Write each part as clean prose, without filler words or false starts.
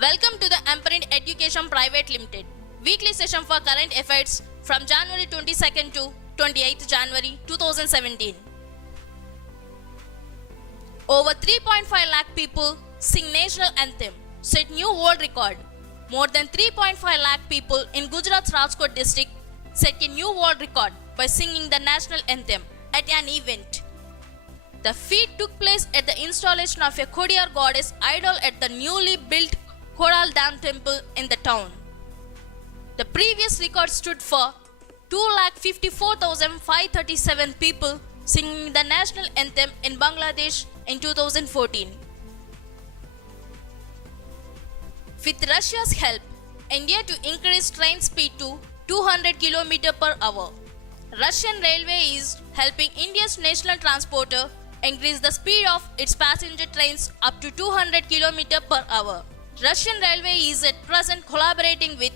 Welcome to the Amperint Education Private Limited weekly session for current affairs from January 22nd to 28th January 2017. Over 3.5 lakh people sing national anthem, set new world record. More than 3.5 lakh people in Gujarat's Rajkot district set a new world record by singing the national anthem at an event. The feat took place at the installation of a Kodiyar goddess idol at the newly built Kodal Dam temple in the town. The previous record stood for 2,54,537 people singing the national anthem in Bangladesh in 2014. With Russia's help, India to increase train speed to 200 km per hour. Russian Railway is helping India's national transporter increase the speed of its passenger trains up to 200 km per hour. Russian Railway is at present collaborating with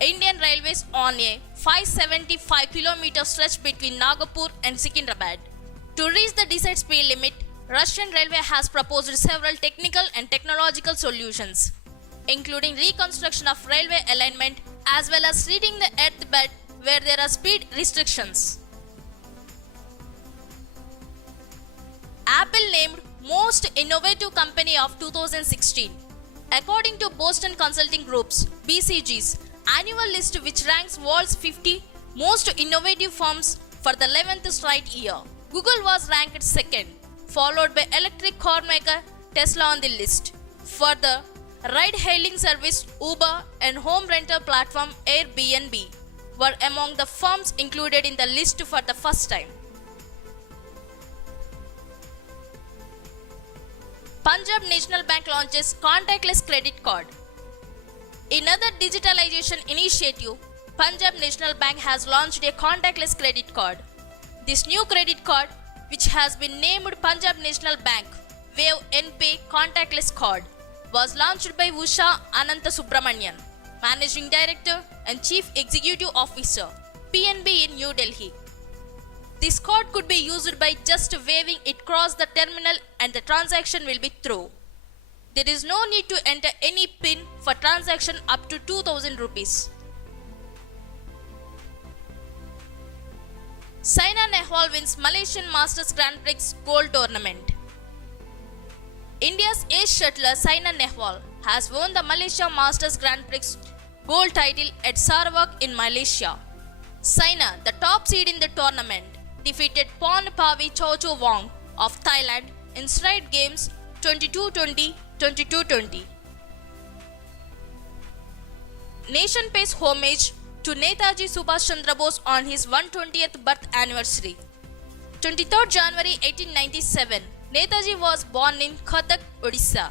Indian Railways on a 575 km stretch between Nagpur and Secunderabad. To reach the desired speed limit, Russian Railway has proposed several technical and technological solutions, including reconstruction of railway alignment as well as treating the earth bed where there are speed restrictions. Apple named Most Innovative Company of 2016. According to Boston Consulting Group's BCG's annual list, which ranks world's 50 most innovative firms for the 11th straight year, Google was ranked second, followed by electric car maker Tesla on the list. Further, ride-hailing service Uber and home rental platform Airbnb were among the firms included in the list for the first time. Punjab National Bank launches contactless credit card. In another digitalization initiative, Punjab National Bank has launched a contactless credit card. This new credit card, which has been named Punjab National Bank Wave NPay Contactless Card, was launched by Usha Ananthasubramanian, Managing Director and Chief Executive Officer, PNB in New Delhi. This card could be used by just waving it across the terminal and the transaction will be through. There is no need to enter any PIN for transaction up to 2000 rupees. Saina Nehwal wins Malaysian Masters Grand Prix Gold Tournament. India's ace shuttler Saina Nehwal has won the Malaysia Masters Grand Prix Gold title at Sarawak in Malaysia. Saina, the top seed in the tournament, defeated Pornpavi Chocho-Wong of Thailand in straight games 22-20, 22-20. Nation pays homage to Netaji Subhash Chandra Bose on his 120th birth anniversary. 23rd January 1897, Netaji was born in Cuttack, Odisha.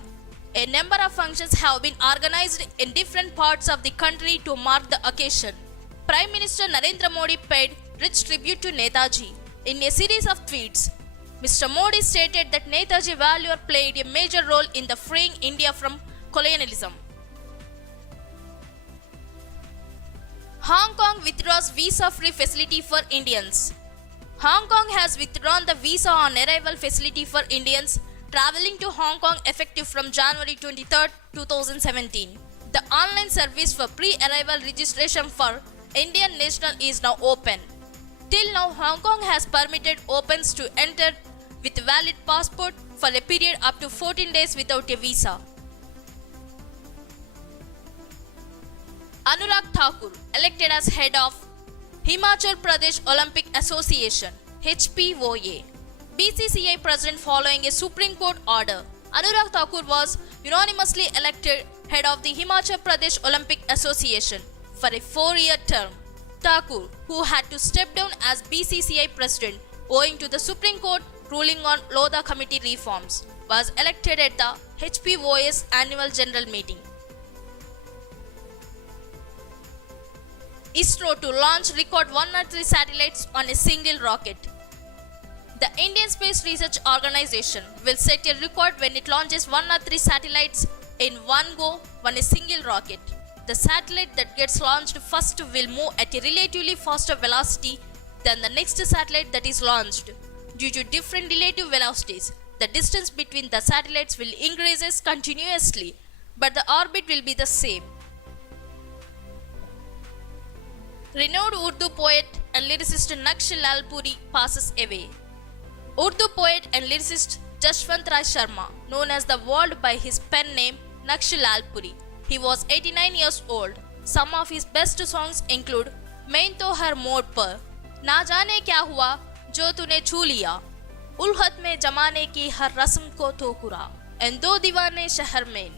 A number of functions have been organized in different parts of the country to mark the occasion. Prime Minister Narendra Modi paid rich tribute to Netaji. In a series of tweets, Mr. Modi stated that Netaji Valur played a major role in the freeing India from colonialism. Hong Kong withdraws visa-free facility for Indians. Hong Kong has withdrawn the visa on arrival facility for Indians traveling to Hong Kong effective from January 23, 2017. The online service for pre-arrival registration for Indian national is now open. Till now, Hong Kong has permitted Opens to enter with valid passport for a period up to 14 days without a visa. Anurag Thakur elected as head of Himachal Pradesh Olympic Association (HPOA). BCCI president following a Supreme Court order. Anurag Thakur was unanimously elected head of the Himachal Pradesh Olympic Association for a 4-year term. Thakur, who had to step down as BCCI president owing to the Supreme Court ruling on Lodha Committee reforms, was elected at the HPOA's annual general meeting. ISRO to launch record 103 satellites on a single rocket. The Indian Space Research Organization will set a record when it launches 103 satellites in one go on a single rocket. The satellite that gets launched first will move at a relatively faster velocity than the next satellite that is launched. Due to different relative velocities, the distance between the satellites will increase continuously but the orbit will be the same. Renowned Urdu poet and lyricist Naksh Lalpuri passes away. Urdu poet and lyricist Jashwant Rai Sharma, known as the world by his pen name Naksh Lalpuri. He was 89 years old. Some of his best songs include Main तो हर मोड़ पर, ना जाने क्या हुआ जो तूने छू लिया, उल्हत में जमाने की हर रस्म को ठुकरा, and दो दीवाने शहर में.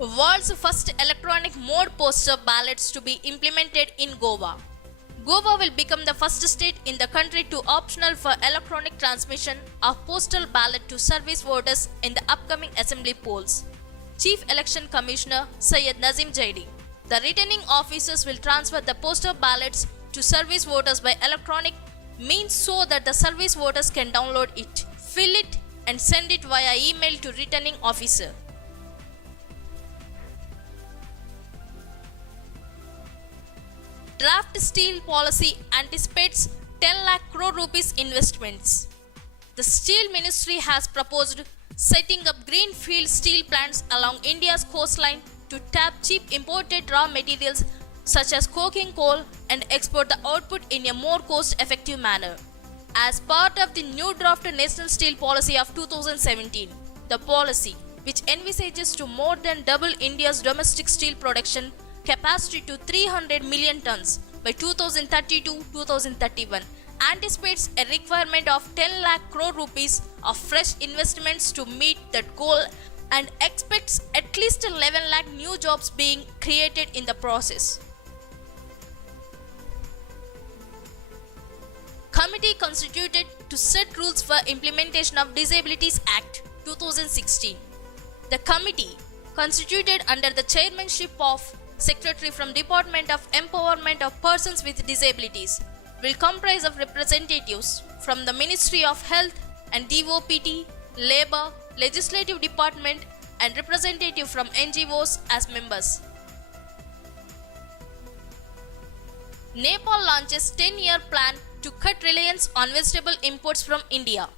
World's first electronic mode postal ballots to be implemented in Goa. Goa will become the first state in the country to optional for electronic transmission of postal ballot to service voters in the upcoming assembly polls. Chief Election Commissioner Syed Nazim Jaidi. The returning officers will transfer the postal ballots to service voters by electronic means so that the service voters can download it, fill it and send it via email to returning officer. Draft steel policy anticipates 10 lakh crore rupees investments. The Steel Ministry has proposed setting up greenfield steel plants along India's coastline to tap cheap imported raw materials such as coking coal and export the output in a more cost-effective manner. As part of the new draft National Steel Policy of 2017, the policy, which envisages to more than double India's domestic steel production capacity to 300 million tons by 2030-2031, anticipates a requirement of 10 lakh crore rupees of fresh investments to meet that goal and expects at least 11 lakh new jobs being created in the process. Committee constituted to set rules for implementation of Disabilities Act 2016. The committee, constituted under the chairmanship of Secretary from Department of Empowerment of Persons with Disabilities, will comprise of representatives from the Ministry of Health and DOPT, Labour, Legislative Department and representative from NGOs as members. Nepal launches 10-year plan to cut reliance on vegetable imports from India.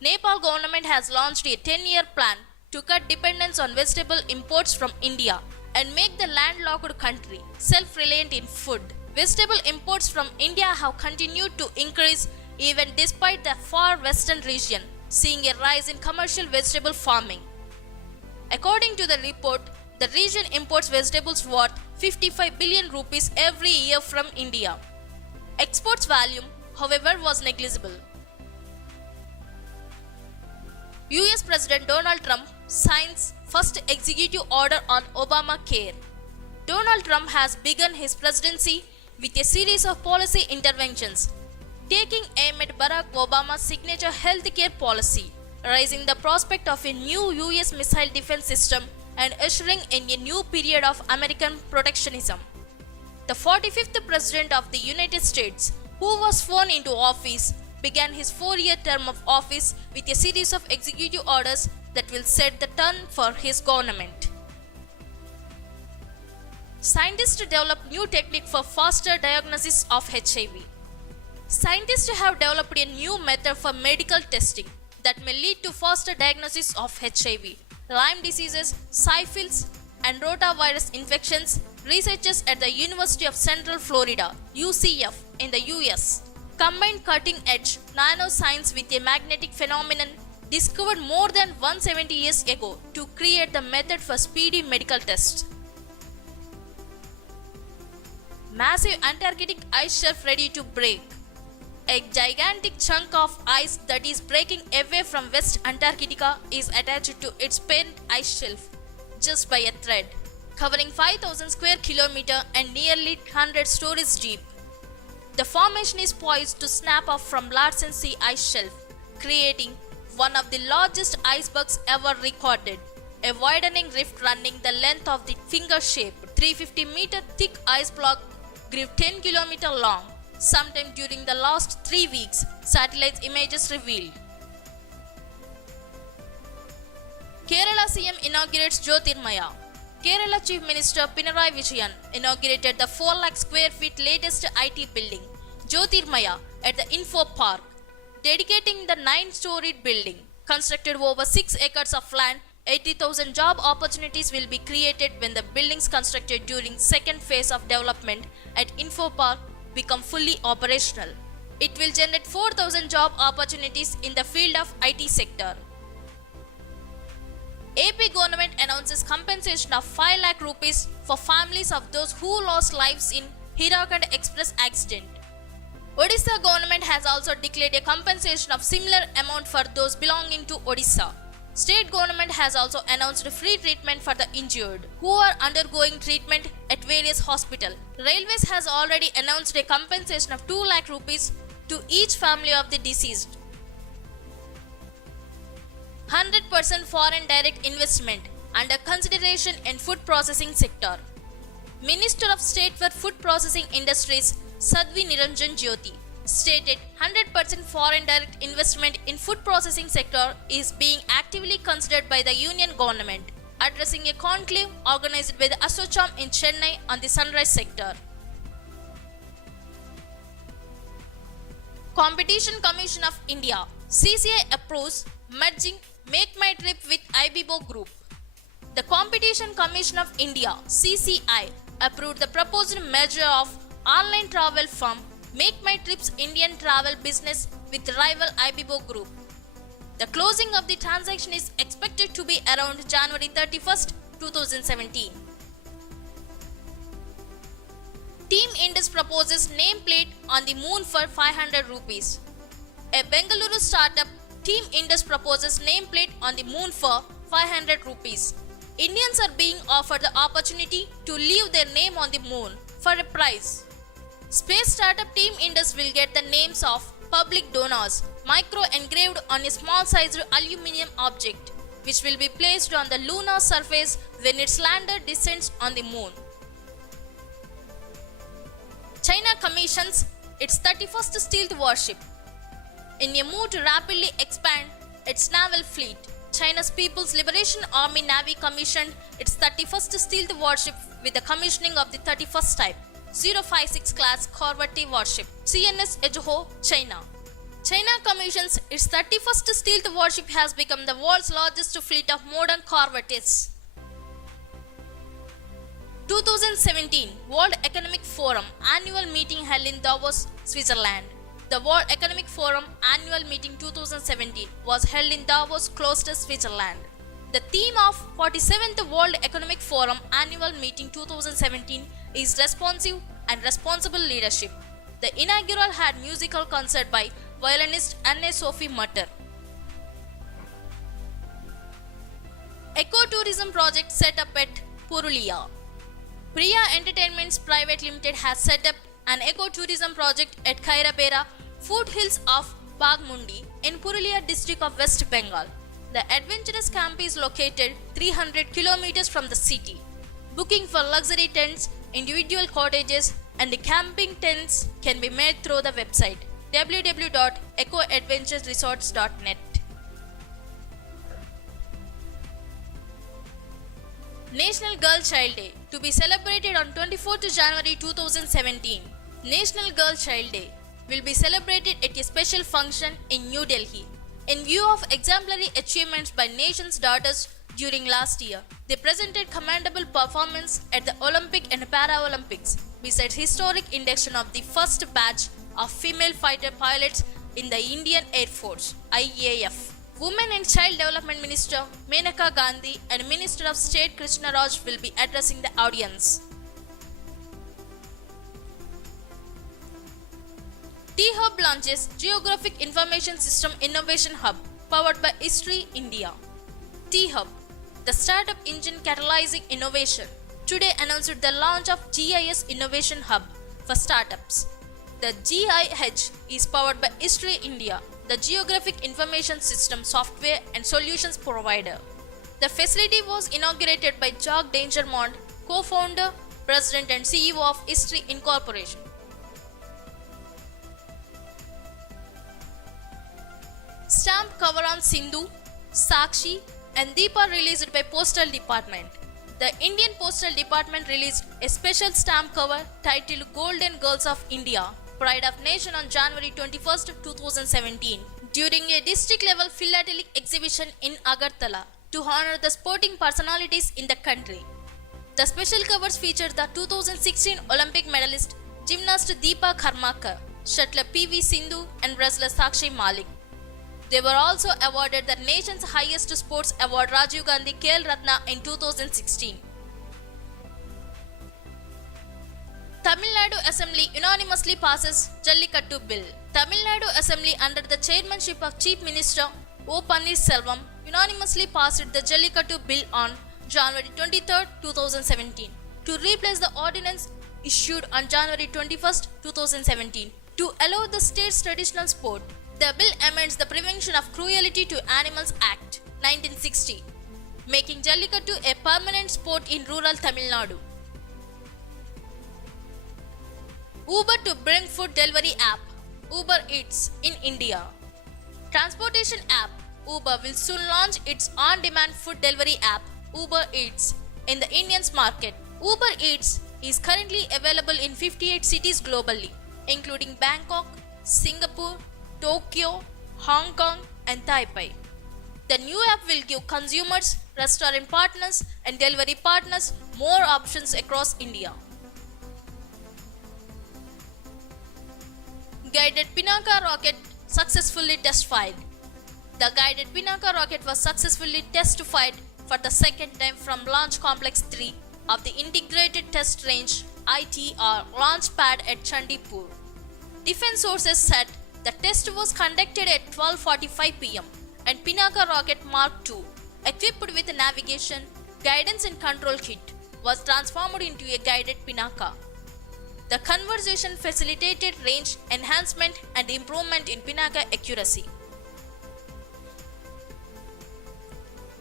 Nepal government has launched a 10-year plan to cut dependence on vegetable imports from India and make the landlocked country self-reliant in food. Vegetable imports from India have continued to increase even despite the far western region seeing a rise in commercial vegetable farming. According to the report, the region imports vegetables worth 55 billion rupees every year from India. Exports volume, however, was negligible. US President Donald Trump signs first executive order on Obamacare. Donald Trump has begun his presidency with a series of policy interventions, taking aim at Barack Obama's signature healthcare policy, raising the prospect of a new US missile defense system and ushering in a new period of American protectionism. The 45th President of the United States, who was sworn into office, began his 4-year term of office with a series of executive orders that will set the tone for his government. Scientists develop new technique for faster diagnosis of HIV. Scientists have developed a new method for medical testing that may lead to faster diagnosis of HIV, Lyme diseases, syphilis, and rotavirus infections. Researchers at the University of Central Florida, UCF, in the US, combined cutting-edge nanoscience with a magnetic phenomenon discovered more than 170 years ago to create the method for speedy medical tests. Massive Antarctic ice shelf ready to break. A gigantic chunk of ice that is breaking away from West Antarctica is attached to its parent ice shelf just by a thread, covering 5,000 square kilometers and nearly 100 stories deep. The formation is poised to snap off from Larsen C ice shelf, creating one of the largest icebergs ever recorded, a widening rift running the length of the finger-shaped 350-meter thick ice block grew 10 km long. Sometime during the last 3 weeks, satellite images revealed. Kerala CM inaugurates Jyotirmaya. Kerala Chief Minister Pinarayi Vijayan inaugurated the 4 lakh square feet latest IT building, Jyotirmaya, at the Info Park, dedicating the 9-storied building constructed over 6 acres of land. 80,000 job opportunities will be created when the buildings constructed during second phase of development at Info Park become fully operational. It will generate 4,000 job opportunities in the field of IT sector. AP government announces compensation of 5 lakh rupees for families of those who lost lives in Hirakhand Express accident. Odisha government has also declared a compensation of similar amount for those belonging to Odisha. State government has also announced free treatment for the injured who are undergoing treatment at various hospitals. Railways has already announced a compensation of 2 lakh rupees to each family of the deceased. 100% foreign direct investment under consideration in food processing sector. Minister of State for Food Processing Industries Sadhvi Niranjan Jyoti stated 100% foreign direct investment in food processing sector is being actively considered by the union government, addressing a conclave organized by the ASSOCHAM in Chennai on the sunrise sector. Competition Commission of India CCI approves merging Make My Trip with IBIBO Group. The Competition Commission of India CCI approved the proposed merger of online travel firm Make My Trips Indian travel business with rival IBIBO Group. The closing of the transaction is expected to be around January 31st, 2017. Team Indus proposes nameplate on the moon for 500 rupees. A Bengaluru startup, Team Indus proposes nameplate on the moon for 500 rupees. Indians are being offered the opportunity to leave their name on the moon for a prize. Space startup Team Indus will get the names of public donors micro engraved on a small-sized aluminium object, which will be placed on the lunar surface when its lander descends on the moon. China commissions its 31st stealth warship. In a move to rapidly expand its naval fleet, China's People's Liberation Army Navy commissioned its 31st stealth warship with the commissioning of the 31st type 056 class corvette warship CNS Ejoho, China. China commissions its 31st stealth warship has become the world's largest fleet of modern corvettes. 2017 World Economic Forum annual meeting held in Davos, Switzerland. The World Economic Forum annual meeting 2017 was held in Davos, Kloster, Switzerland. The theme of 47th World Economic Forum annual meeting 2017 is responsive and responsible leadership. The inaugural had musical concert by violinist Anne-Sophie Mutter. Ecotourism project set up at Purulia. Priya Entertainments Private Limited has set up an ecotourism project at Khairabera, foothills of Bagmundi in Purulia district of West Bengal. The adventurous camp is located 300 kilometers from the city. Booking for luxury tents, individual cottages and camping tents can be made through the website www.ecoadventureresorts.net. National Girl Child Day to be celebrated on 24th January 2017. National Girl Child Day will be celebrated at a special function in New Delhi. In view of exemplary achievements by nation's daughters during last year, they presented commendable performance at the Olympic and Paralympics, besides historic induction of the first batch of female fighter pilots in the Indian Air Force (IAF). Women and Child Development Minister Menaka Gandhi and Minister of State Krishna Raj will be addressing the audience. T-Hub launches Geographic Information System Innovation Hub powered by ISRI India. T-Hub, the startup engine catalyzing innovation, today announced the launch of GIS Innovation Hub for startups. The GIH is powered by ISRI India, the Geographic Information System software and solutions provider. The facility was inaugurated by Jacques Dangermond, co-founder, president and CEO of ISRI Incorporation. Stamp cover on Sindhu, Sakshi and Deepa released by Postal Department. The Indian Postal Department released a special stamp cover titled Golden Girls of India, Pride of Nation on January 21, 2017. during a district-level philatelic exhibition in Agartala to honor the sporting personalities in the country. The special covers featured the 2016 Olympic medalist gymnast Deepa Karmakar, shuttler PV Sindhu and wrestler Sakshi Malik. They were also awarded the nation's highest sports award Rajiv Gandhi Khel Ratna in 2016. Tamil Nadu Assembly unanimously passes Jallikattu Bill. Tamil Nadu Assembly under the chairmanship of Chief Minister O. Pannirselvam unanimously passed the Jallikattu Bill on January 23, 2017 to replace the ordinance issued on January 21, 2017 to allow the state's traditional sport. The bill amends the Prevention of Cruelty to Animals Act 1960, making Jallikattu a permanent sport in rural Tamil Nadu. Uber to bring food delivery app Uber Eats in India. Transportation app Uber will soon launch its on-demand food delivery app Uber Eats in the Indian market. Uber Eats is currently available in 58 cities globally, including Bangkok, Singapore, Tokyo, Hong Kong, and Taipei. The new app will give consumers, restaurant partners, and delivery partners more options across India. Guided Pinaka rocket successfully test-fired. The guided Pinaka rocket was successfully test-fired for the second time from Launch Complex 3 of the Integrated Test Range ITR launch pad at Chandipur. Defense sources said the test was conducted at 12:45 pm and Pinaka rocket Mark II, equipped with a navigation, guidance and control kit, was transformed into a guided Pinaka. The conversion facilitated range enhancement and improvement in Pinaka accuracy.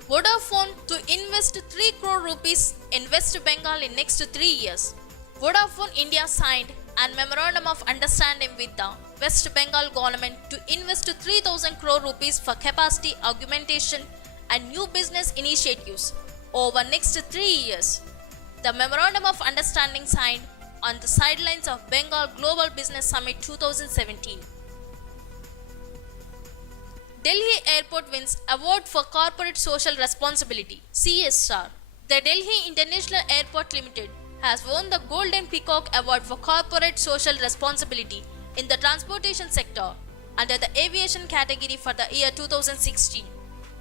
Vodafone to invest 3 crore rupees in West Bengal in next 3 years. Vodafone India signed a memorandum of understanding with the West Bengal government to invest 3,000 crore rupees for capacity augmentation and new business initiatives over next 3 years. The memorandum of understanding signed on the sidelines of Bengal Global Business Summit 2017. Delhi Airport wins award for corporate social responsibility (CSR). The Delhi International Airport Limited has won the Golden Peacock Award for corporate social responsibility in the transportation sector under the aviation category for the year 2016.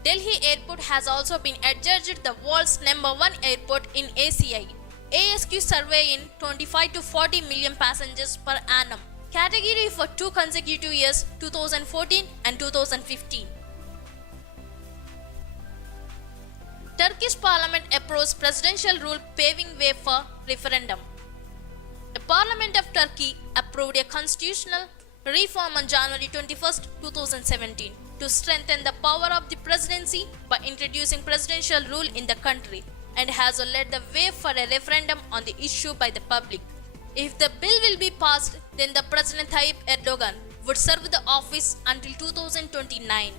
Delhi Airport has also been adjudged the world's #1 airport in ACI ASQ survey in 25 to 40 million passengers per annum category for 2 consecutive years, 2014 and 2015. Turkish parliament approves presidential rule paving way for referendum. The Parliament of Turkey approved a constitutional reform on January 21, 2017 to strengthen the power of the presidency by introducing presidential rule in the country, and has led the way for a referendum on the issue by the public. If the bill will be passed, then the President Tayyip Erdogan would serve the office until 2029.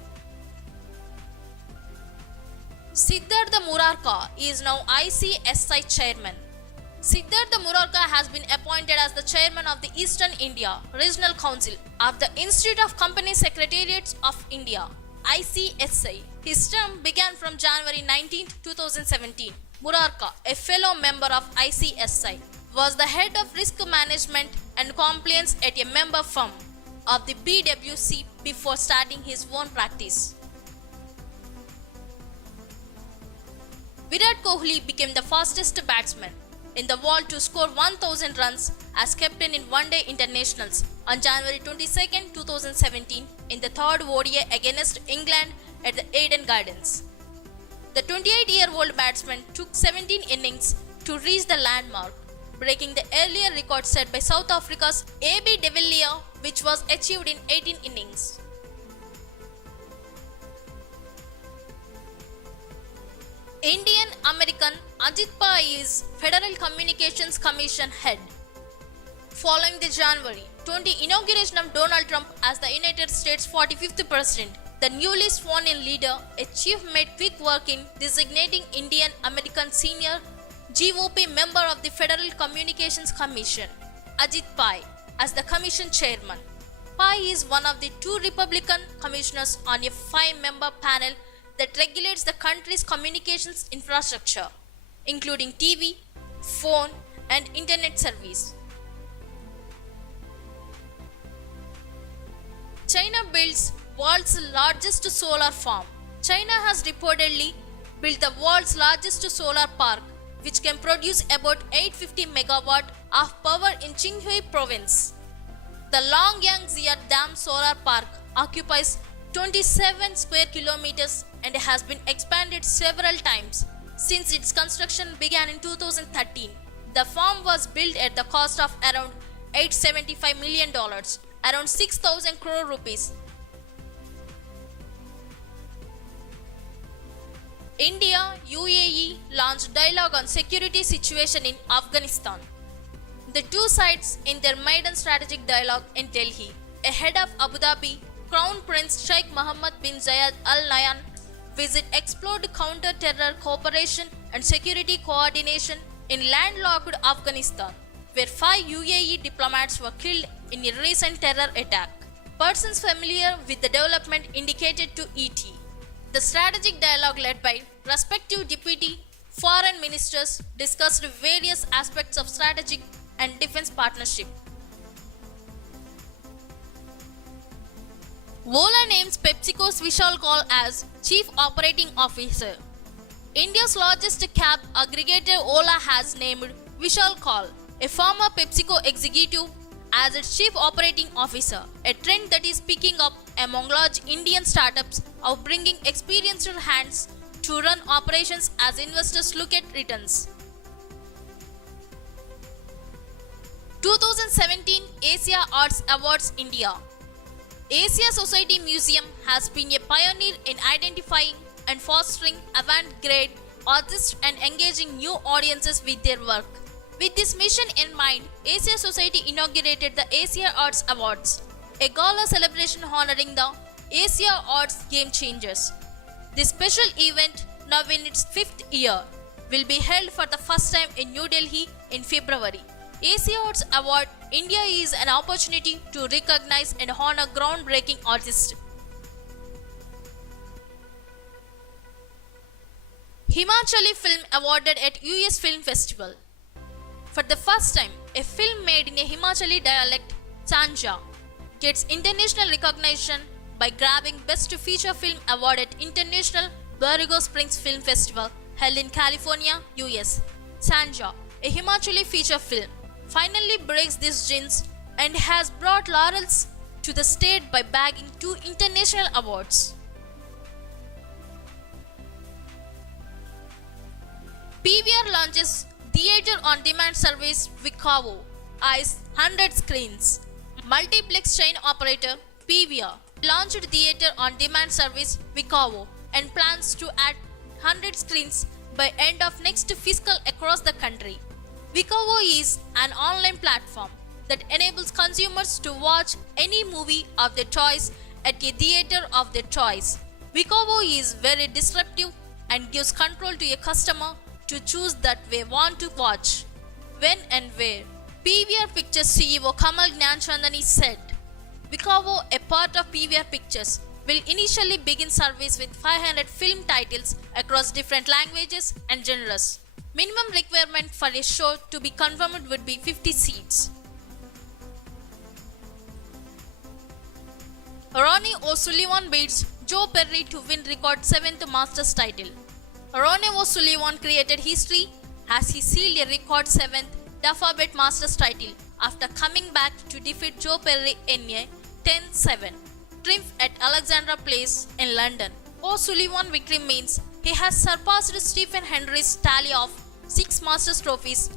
Siddhartha Murarka is now ICSI chairman. Siddhartha Murarka has been appointed as the chairman of the Eastern India Regional Council of the Institute of Company Secretariats of India, ICSI. His term began from January 19, 2017. Murarka, a fellow member of ICSI, was the head of risk management and compliance at a member firm of the PwC before starting his own practice. Virat Kohli became the fastest batsman in the world to score 1,000 runs as captain in one-day internationals on January 22, 2017 in the third ODI against England at the Eden Gardens. The 28-year-old batsman took 17 innings to reach the landmark, breaking the earlier record set by South Africa's AB de Villiers, which was achieved in 18 innings. Indian American Ajit Pai is Federal Communications Commission head. Following the January 20 inauguration of Donald Trump as the United States 45th President, the newly sworn-in leader, a chief made quick work in designating Indian American senior GOP member of the Federal Communications Commission, Ajit Pai, as the commission chairman. Pai is one of the two Republican commissioners on a five-member panel that regulates the country's communications infrastructure, including TV, phone, and internet service. China builds world's largest solar farm. China has reportedly built the world's largest solar park, which can produce about 850 megawatt of power in Qinghai province. The Longyang Dam Solar Park occupies 27 square kilometers and has been expanded several times since its construction began in 2013. The farm was built at the cost of around $875 million, around 6,000 crore rupees. India UAE launched dialogue on security situation in Afghanistan. The two sides in their maiden strategic dialogue in Delhi, ahead of Abu Dhabi, Crown Prince Sheikh Mohammed bin Zayed Al Nahyan visit explored counter-terror cooperation and security coordination in landlocked Afghanistan, where 5 UAE diplomats were killed in a recent terror attack. Persons familiar with the development indicated to ET. The strategic dialogue led by respective deputy foreign ministers discussed various aspects of strategic and defense partnership. Ola names PepsiCo's Vishal Kaul as Chief Operating Officer. India's largest cab aggregator Ola has named Vishal Kaul, a former PepsiCo executive, as its Chief Operating Officer, a trend that is picking up among large Indian startups of bringing experienced hands to run operations as investors look at returns. 2017 Asia Arts Awards India. Asia Society Museum has been a pioneer in identifying and fostering avant-garde artists and engaging new audiences with their work. With this mission in mind, Asia Society inaugurated the Asia Arts Awards, a gala celebration honoring the Asia Arts Game Changers. This special event, now in its 5th year, will be held for the first time in New Delhi in February. Asia Arts Award India is an opportunity to recognize and honor groundbreaking artists. Himachali film awarded at US Film Festival. For the first time, a film made in a Himachali dialect, Chanja, gets international recognition by grabbing Best Feature Film Award at International Borrego Springs Film Festival held in California, US. Chanja, a Himachali feature film, finally breaks this jinx and has brought laurels to the state by bagging 2 international awards. PVR launches Theatre on Demand service Vikavo, eyes 100 screens. Multiplex chain operator PVR launched Theatre on Demand service Vikavo and plans to add 100 screens by end of next fiscal across the country. Vikavo is an online platform that enables consumers to watch any movie of their choice at a theatre of their choice. Vikavo is very disruptive and gives control to a customer to choose that they want to watch, when and where. PVR Pictures CEO Kamal Gnanchandani said, Vikavo, a part of PVR Pictures, will initially begin service with 500 film titles across different languages and genres. Minimum requirement for a show to be confirmed would be 50 seats. Ronnie O'Sullivan beats Joe Perry to win record 7th Masters title. Ronnie O'Sullivan created history as he sealed a record 7th Duffer-Bet Masters title after coming back to defeat Joe Perry in a 10-7 triumph at Alexandra Place in London. O'Sullivan's victory means he has surpassed Stephen Hendry's tally of 6 Masters trophies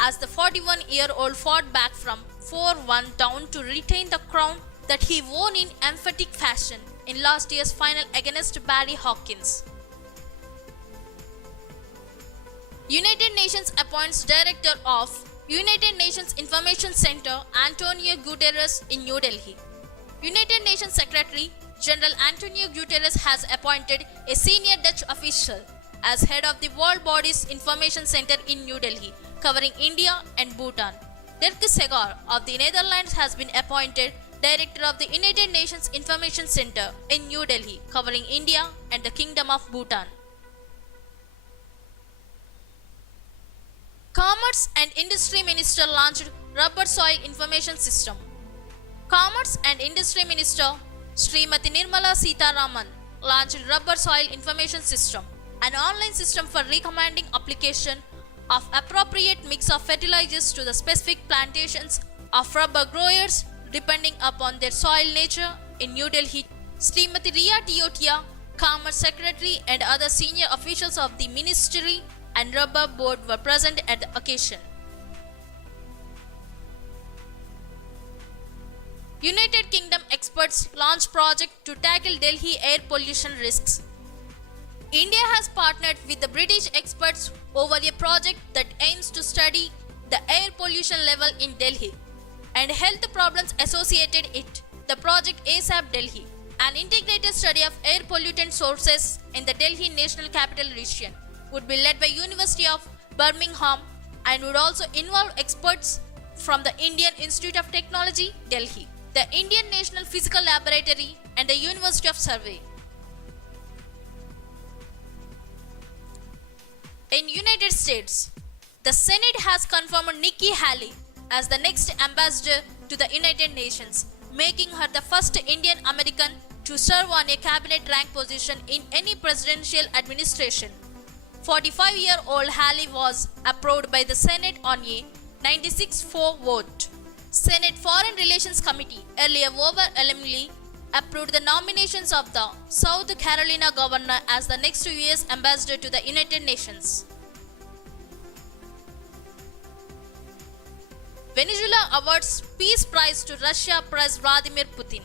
as the 41-year-old fought back from 4-1 down to retain the crown that he won in emphatic fashion in last year's final against Barry Hawkins. United Nations appoints Director of United Nations Information Center Antonio Guterres in New Delhi. United Nations Secretary General Antonio Guterres has appointed a senior Dutch official as head of the World Body's Information Center in New Delhi, covering India and Bhutan. Dirk Segar of the Netherlands has been appointed Director of the United Nations Information Center in New Delhi, covering India and the Kingdom of Bhutan. Commerce and Industry Minister launched Rubber Soil Information System. Commerce and Industry Minister Srimati Nirmala Sitharaman launched Rubber Soil Information System, an online system for recommending application of appropriate mix of fertilizers to the specific plantations of rubber growers depending upon their soil nature in New Delhi. Srimati Ria Tiotia, Commerce Secretary and other senior officials of the Ministry and Rubber Board were present at the occasion. United Kingdom experts launch project to tackle Delhi air pollution risks. India has partnered with the British experts over a project that aims to study the air pollution level in Delhi and health problems associated it. The project ASAP Delhi, an integrated study of air pollutant sources in the Delhi National Capital Region, would be led by University of Birmingham and would also involve experts from the Indian Institute of Technology, Delhi, the Indian National Physical Laboratory and the University of Survey. In United States, the Senate has confirmed Nikki Haley as the next ambassador to the United Nations, making her the first Indian American to serve on a cabinet rank position in any presidential administration. 45-year-old Haley was approved by the Senate on a 96-4 vote. Senate Foreign Relations Committee earlier overwhelmingly approved the nominations of the South Carolina governor as the next US ambassador to the United Nations. Venezuela awards Peace Prize to Russia President Vladimir Putin.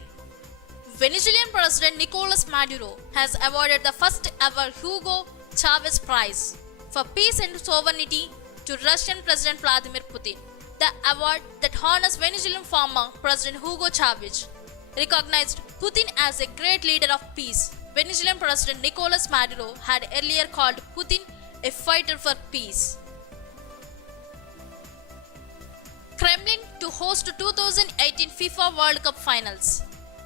Venezuelan President Nicolas Maduro has awarded the first ever Hugo Chavez Prize for Peace and Sovereignty to Russian President Vladimir Putin. The award that honors Venezuelan former President Hugo Chavez recognized Putin as a great leader of peace. Venezuelan President Nicolas Maduro had earlier called Putin a fighter for peace. Kremlin to host 2018 FIFA World Cup Finals.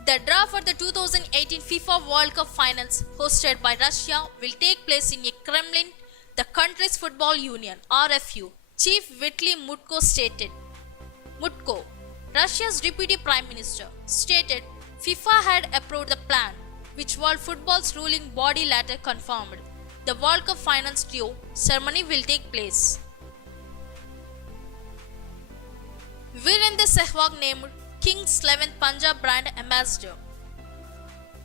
The draw for the 2018 FIFA World Cup Finals, hosted by Russia, will take place in a Kremlin, the country's football union, RFU. Chief Vitali Mutko stated. Mutko, Russia's deputy prime minister, stated FIFA had approved the plan, which World Football's ruling body later confirmed. The World Cup Finals due ceremony will take place. Virendra Sehwag named Kings 11th Punjab brand ambassador.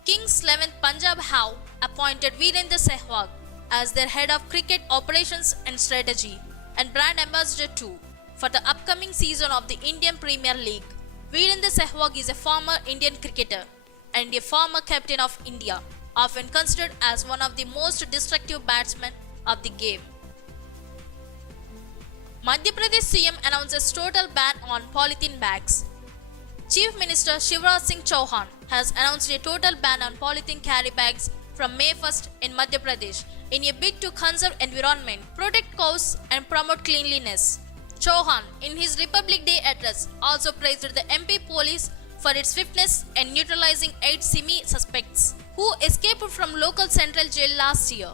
Kings 11th Punjab have appointed Virendra Sehwag as their head of cricket operations and strategy and brand ambassador too for the upcoming season of the Indian Premier League. Virendra Sehwag is a former Indian cricketer and a former captain of India, often considered as one of the most destructive batsmen of the game. Madhya Pradesh CM announces total ban on polythene bags. Chief Minister Shivraj Singh Chauhan has announced a total ban on polythene carry bags from May 1st in Madhya Pradesh in a bid to conserve environment, protect cows and promote cleanliness. Chauhan, in his Republic Day address, also praised the MP police for its swiftness in neutralizing 8 semi-suspects who escaped from local central jail last year.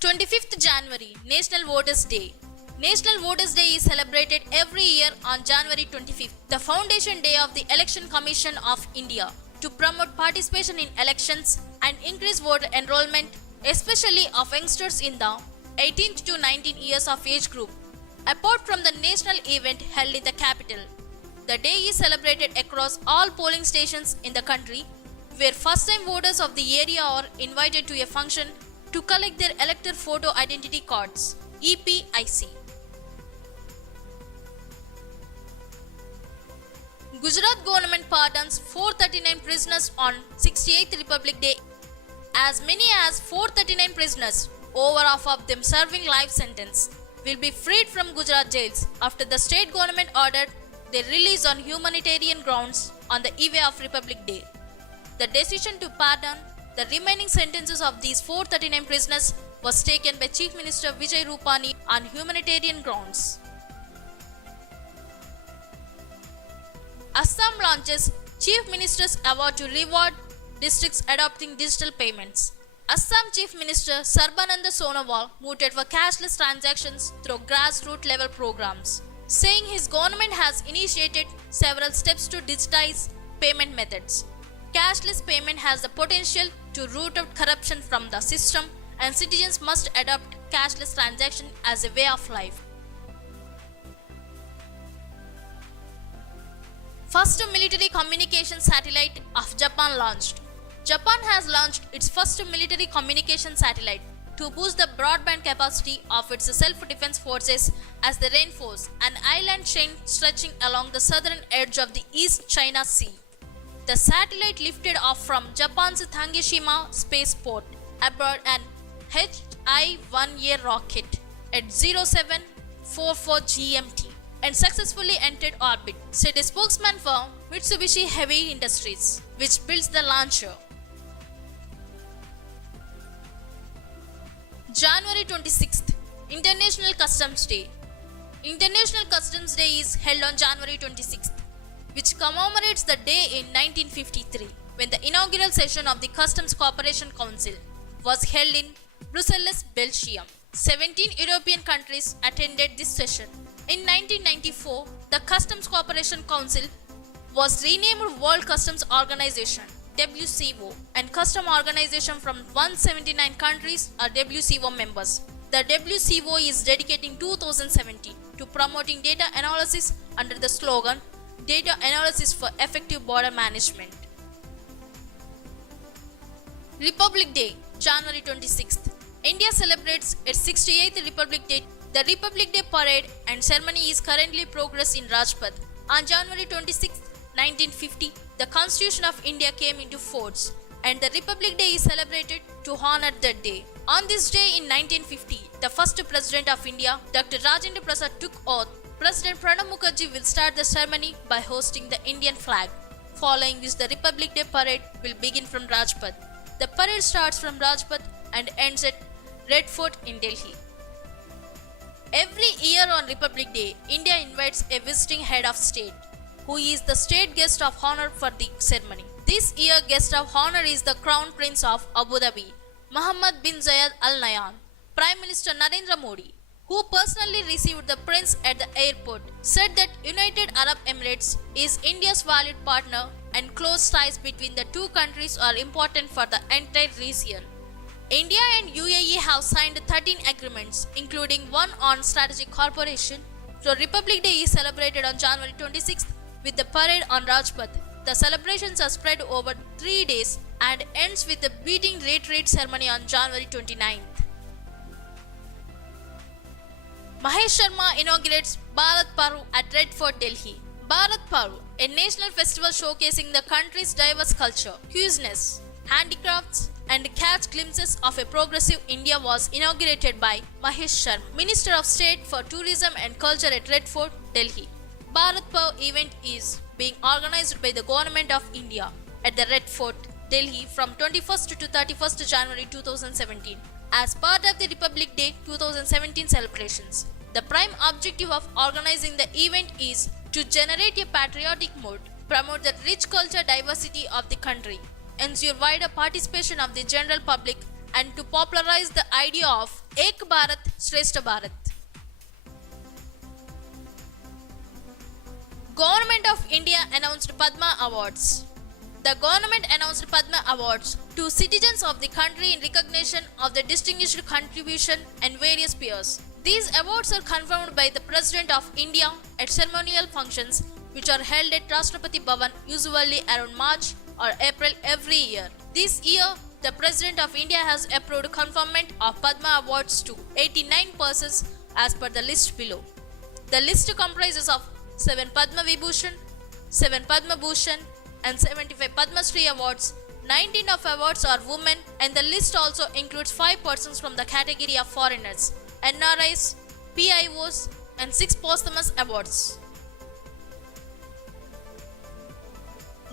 25th January, National Voters Day. National Voters Day is celebrated every year on January 25th, the foundation day of the Election Commission of India, to promote participation in elections and increase voter enrollment, especially of youngsters in the 18 to 19 years of age group. Apart from the national event held in the capital, the day is celebrated across all polling stations in the country, where first-time voters of the area are invited to a function to collect their elector photo identity cards, EPIC. Gujarat government pardons 439 prisoners on 68th Republic Day. As many as 439 prisoners, over half of them serving life sentence, will be freed from Gujarat jails after the state government ordered their release on humanitarian grounds on the eve of Republic Day. The decision to pardon the remaining sentences of these 439 prisoners was taken by Chief Minister Vijay Rupani on humanitarian grounds. Assam launches Chief Minister's Award to reward districts adopting digital payments. Assam Chief Minister Sarbananda Sonowal mooted for cashless transactions through grassroots level programs, saying his government has initiated several steps to digitize payment methods. Cashless payment has the potential to root out corruption from the system, and citizens must adopt cashless transaction as a way of life. First military communication satellite of Japan launched. Japan has launched its first military communication satellite to boost the broadband capacity of its self-defense forces as they reinforce an island chain stretching along the southern edge of the East China Sea. The satellite lifted off from Japan's Tanegashima spaceport aboard an HI-1A rocket at 0744 GMT and successfully entered orbit, said a spokesman for Mitsubishi Heavy Industries, which builds the launcher. January 26th, International Customs Day. International Customs Day is held on January 26th, which commemorates the day in 1953 when the inaugural session of the Customs Cooperation Council was held in Brussels, Belgium. 17 European countries attended this session. In 1994, the Customs Cooperation Council was renamed World Customs Organization (WCO), and custom organizations from 179 countries are WCO members. The WCO is dedicating 2017 to promoting data analysis under the slogan Data Analysis for Effective Border Management. Republic Day, January 26th. India celebrates its 68th Republic Day. The Republic Day parade and ceremony is currently progress in Rajpath. On January 26, 1950, the Constitution of India came into force, and the Republic Day is celebrated to honor that day. On this day in 1950, the first President of India, Dr. Rajendra Prasad, took oath. President Pranab Mukherjee will start the ceremony by hosting the Indian flag, following which the Republic Day parade will begin from Rajpath. The parade starts from Rajpath and ends at Red Fort in Delhi. Every year on Republic Day, India invites a visiting head of state, who is the state guest of honor for the ceremony. This year guest of honor is the Crown Prince of Abu Dhabi, Mohammed bin Zayed Al Nahyan. Prime Minister Narendra Modi, who personally received the prince at the airport, said that United Arab Emirates is India's valued partner and close ties between the two countries are important for the entire region. India and UAE have signed 13 agreements, including one on strategic cooperation. So Republic Day is celebrated on January 26th with the parade on Rajpath. The celebrations are spread over 3 days and ends with the beating retreat ceremony on January 29th. Mahesh Sharma inaugurates Bharat Parv at Red Fort, Delhi. Bharat Parv, a national festival showcasing the country's diverse culture, cuisines, handicrafts, and catch glimpses of a progressive India, was inaugurated by Mahesh Sharma, Minister of State for Tourism and Culture at Red Fort, Delhi. Bharat Parv event is being organized by the Government of India at the Red Fort, Delhi from 21st to 31st January 2017 as part of the Republic Day 2017 celebrations. The prime objective of organizing the event is to generate a patriotic mood, promote the rich cultural diversity of the country, ensure wider participation of the general public, and to popularize the idea of Ek Bharat Shrestha Bharat. Government of India announced Padma Awards. The government announced Padma Awards to citizens of the country in recognition of their distinguished contribution and various peers. These awards are confirmed by the President of India at ceremonial functions which are held at Rashtrapati Bhavan usually around March or April every year. This year, the President of India has approved conferment of Padma Awards to 89 persons as per the list below. The list comprises of 7 Padma Vibhushan, 7 Padma Bhushan, and 75 Padma Shri awards. 19 of awards are women, and the list also includes 5 persons from the category of foreigners, NRIs, PIOs, and 6 posthumous awards.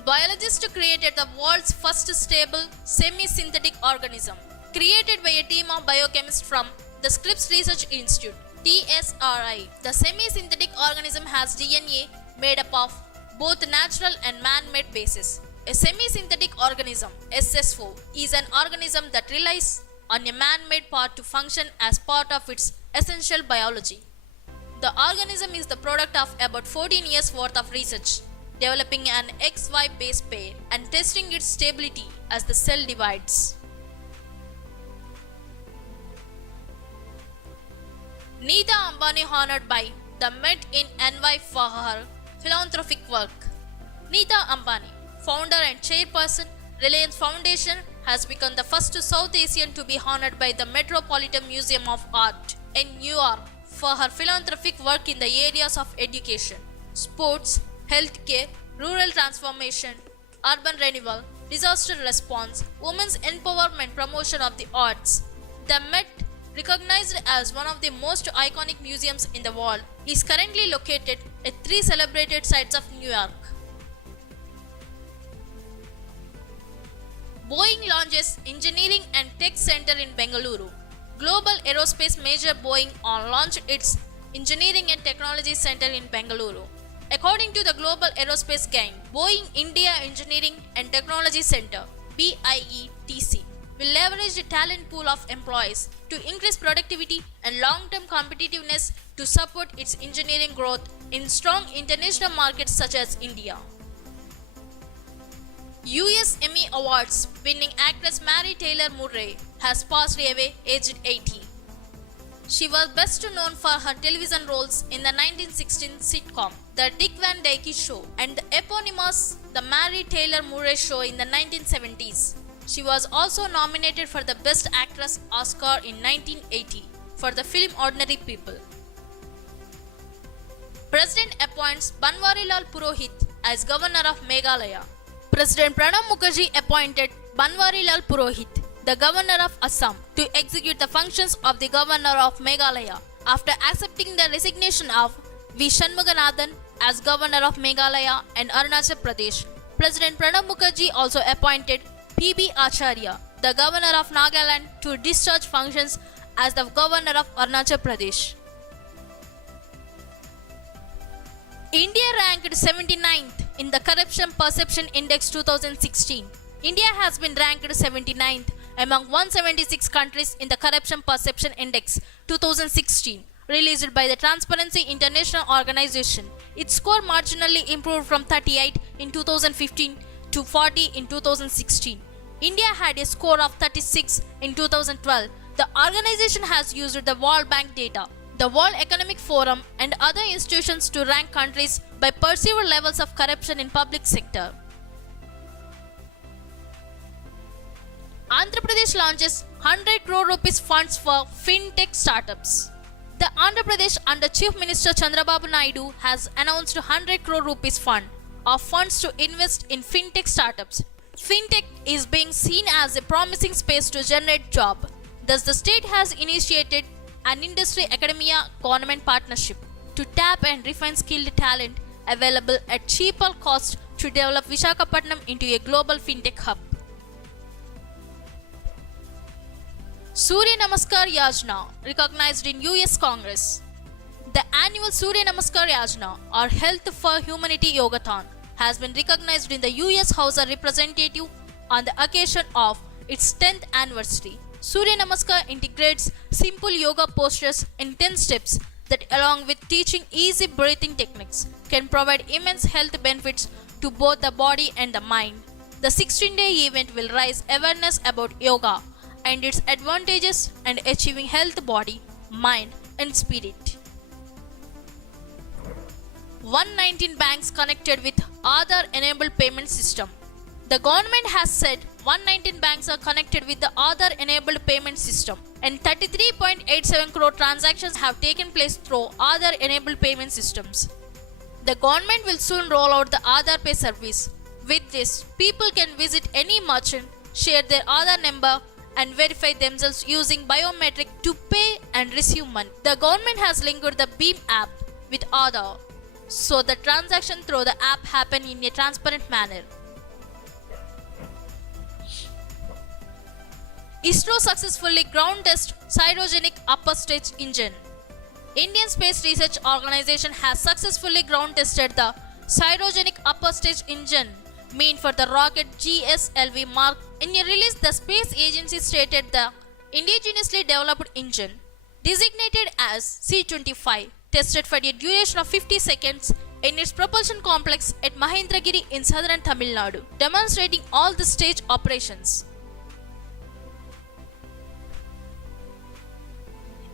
Biologists created the world's first stable semi-synthetic organism, created by a team of biochemists from the Scripps Research Institute, TSRI. The semi-synthetic organism has DNA made up of both natural and man-made bases. A semi-synthetic organism, SSO, is an organism that relies on a man-made part to function as part of its essential biology. The organism is the product of about 14 years worth of research, developing an XY base pair and testing its stability as the cell divides. Neeta Ambani honored by the Met in NY for her philanthropic work. Neeta Ambani, founder and chairperson, Reliance Foundation, has become the first South Asian to be honored by the Metropolitan Museum of Art in New York for her philanthropic work in the areas of education, sports, healthcare, rural transformation, urban renewal, disaster response, women's empowerment, promotion of the arts. The Met, recognized as one of the most iconic museums in the world, is currently located at 3 celebrated sites of New York. Boeing launches Engineering and Tech Center in Bengaluru. Global aerospace major Boeing launched its Engineering and Technology Center in Bengaluru. According to the Global Aerospace Gang, Boeing India Engineering and Technology Center (BIETC) will leverage the talent pool of employees to increase productivity and long-term competitiveness to support its engineering growth in strong international markets such as India. US Emmy Awards winning actress Mary Taylor Murray has passed away aged 80. She was best known for her television roles in the 1916 sitcom The Dick Van Dyke Show and the eponymous The Mary Taylor Murray Show in the 1970s. She was also nominated for the Best Actress Oscar in 1980 for the film Ordinary People. President appoints Banwarilal Purohit as Governor of Meghalaya. President Pranab Mukherjee appointed Banwarilal Purohit, the Governor of Assam, to execute the functions of the Governor of Meghalaya after accepting the resignation of V. Shanmuganathan as Governor of Meghalaya and Arunachal Pradesh. President Pranab Mukherjee also appointed P.B. Acharya, the Governor of Nagaland, to discharge functions as the Governor of Arunachal Pradesh. India ranked 79th in the Corruption Perception Index 2016. India has been ranked 79th among 176 countries in the Corruption Perception Index 2016, released by the Transparency International Organization. Its score marginally improved from 38 in 2015 to 40 in 2016. India had a score of 36 in 2012. The organization has used the World Bank data, the World Economic Forum, and other institutions to rank countries by perceived levels of corruption in public sector. Andhra Pradesh launches 100 crore rupees funds for fintech startups. The Andhra Pradesh under Chief Minister Chandrababu Naidu has announced 100 crore rupees fund of funds to invest in fintech startups. Fintech is being seen as a promising space to generate jobs. Thus, the state has initiated an industry academia government partnership to tap and refine skilled talent available at cheaper cost to develop Visakhapatnam into a global fintech hub. Surya Namaskar Yajna recognized in US Congress. The annual Surya Namaskar Yajna or Health for Humanity Yogathon has been recognized in the US House of Representatives on the occasion of its 10th anniversary. Surya Namaskar integrates simple yoga postures in 10 steps that, along with teaching easy breathing techniques, can provide immense health benefits to both the body and the mind. The 16-day event will raise awareness about yoga and its advantages and achieving health body, mind, and spirit. 119 banks connected with Aadhaar-enabled payment system. The government has said 119 banks are connected with the Aadhaar-enabled payment system, and 33.87 crore transactions have taken place through Aadhaar-enabled payment systems. The government will soon roll out the Aadhaar Pay service. With this, people can visit any merchant, share their Aadhaar number, and verify themselves using biometric to pay and receive money. The government has linked the BHIM app with Aadhaar, so the transaction through the app happen in a transparent manner. ISRO successfully ground test cryogenic upper stage engine. Indian Space Research Organization has successfully ground tested the cryogenic upper stage engine mean for the rocket GSLV Mark. In a release, the space agency stated the indigenously developed engine, designated as C-25, tested for a duration of 50 seconds in its propulsion complex at Mahendragiri in southern Tamil Nadu, demonstrating all the stage operations.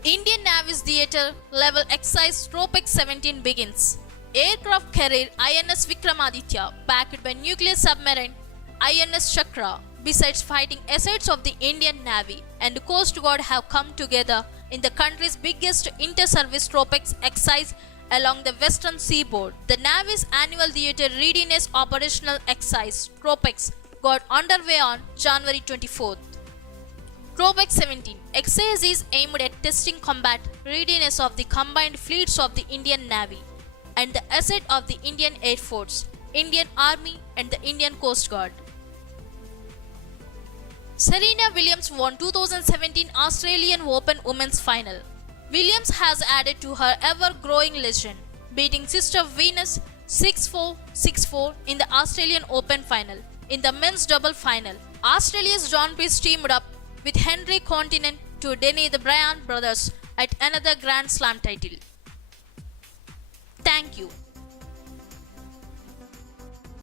Indian Navy's theatre level exercise Tropex 17 begins. Aircraft carrier INS Vikramaditya, backed by nuclear submarine INS Chakra, besides fighting assets of the Indian Navy and Coast Guard, have come together in the country's biggest inter-service Tropex exercise along the western seaboard. The Navy's annual theatre readiness operational exercise Tropex got underway on January 24th. Tropex 17 exercise is aimed at testing combat readiness of the combined fleets of the Indian Navy and the asset of the Indian Air Force, Indian Army and the Indian Coast Guard. Serena Williams won 2017 Australian Open Women's Final. Williams has added to her ever-growing legend, beating sister Venus 6-4, 6-4 in the Australian Open Final. In the men's double final, Australia's John Pearce teamed up with Henry Continent to deny the Bryan brothers at another Grand Slam title. Thank you.